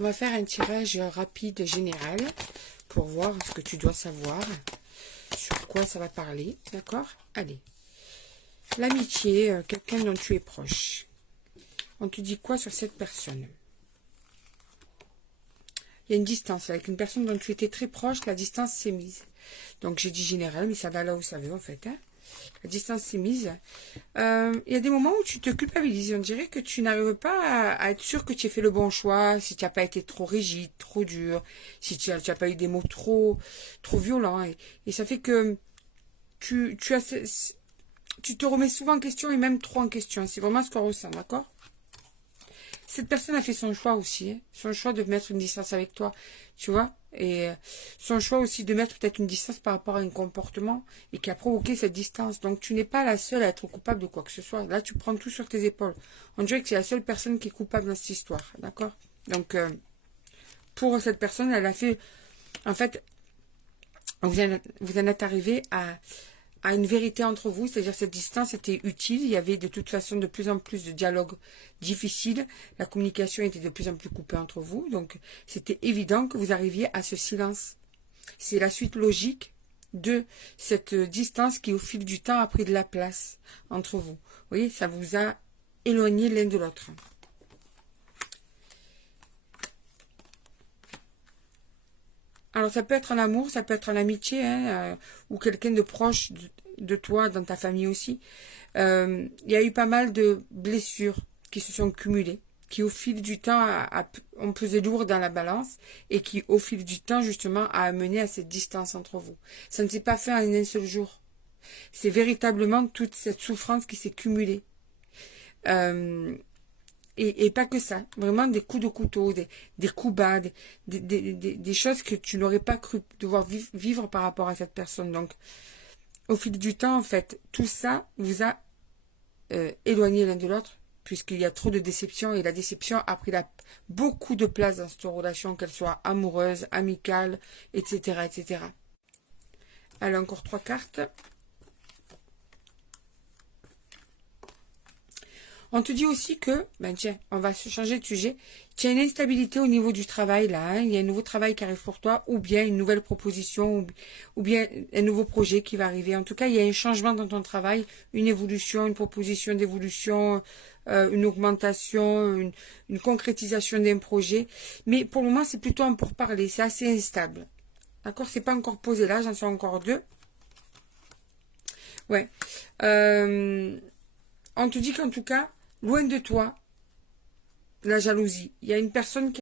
On va faire un tirage rapide général pour voir ce que tu dois savoir, sur quoi ça va parler, d'accord? Allez. L'amitié, quelqu'un dont tu es proche. On te dit quoi sur cette personne? Il y a une distance. Avec une personne dont tu étais très proche, la distance s'est mise. Donc j'ai dit général, mais ça va là où ça veut en fait. Hein. La distance s'est mise. Il y a des moments où tu te culpabilises. On dirait que tu n'arrives pas à être sûr que tu as fait le bon choix, si tu n'as pas été trop rigide, trop dur, si tu n'as pas eu des mots trop violents. Et ça fait que tu te remets souvent en question et même trop en question. C'est vraiment ce qu'on ressent, d'accord? Cette personne a fait son choix aussi, hein, son choix de mettre une distance avec toi, tu vois, et son choix aussi de mettre peut-être une distance par rapport à un comportement et qui a provoqué cette distance. Donc tu n'es pas la seule à être coupable de quoi que ce soit. Là, tu prends tout sur tes épaules. On dirait que c'est la seule personne qui est coupable dans cette histoire, d'accord? Donc pour cette personne, elle a fait, en fait, vous en êtes arrivé à une vérité entre vous, c'est-à-dire cette distance était utile, il y avait de toute façon de plus en plus de dialogues difficiles, la communication était de plus en plus coupée entre vous, donc c'était évident que vous arriviez à ce silence. C'est la suite logique de cette distance qui au fil du temps a pris de la place entre vous. Vous voyez, ça vous a éloigné l'un de l'autre. Alors ça peut être en amour, ça peut être en amitié, hein, ou quelqu'un de proche de toi, dans ta famille aussi. Il y a eu pas mal de blessures qui se sont cumulées, qui au fil du temps ont pesé lourd dans la balance et qui au fil du temps justement a amené à cette distance entre vous. Ça ne s'est pas fait en un seul jour. C'est véritablement toute cette souffrance qui s'est cumulée. Et pas que ça, vraiment des coups de couteau, des coups bas, des choses que tu n'aurais pas cru devoir vivre par rapport à cette personne. Donc, au fil du temps, en fait, tout ça vous a éloigné l'un de l'autre, puisqu'il y a trop de déception, et la déception a pris beaucoup de place dans cette relation, qu'elle soit amoureuse, amicale, etc., etc. Allez, encore 3 cartes. On te dit aussi que, ben tiens, on va changer de sujet. Tu as une instabilité au niveau du travail là, hein, il y a un nouveau travail qui arrive pour toi, ou bien une nouvelle proposition, ou bien un nouveau projet qui va arriver. En tout cas, il y a un changement dans ton travail, une évolution, une proposition d'évolution, une augmentation, une concrétisation d'un projet. Mais pour le moment, c'est plutôt un pourparler, c'est assez instable. D'accord? C'est pas encore posé là, j'en suis encore 2. Ouais. On te dit qu'en tout cas, loin de toi, la jalousie. Il y a une personne qui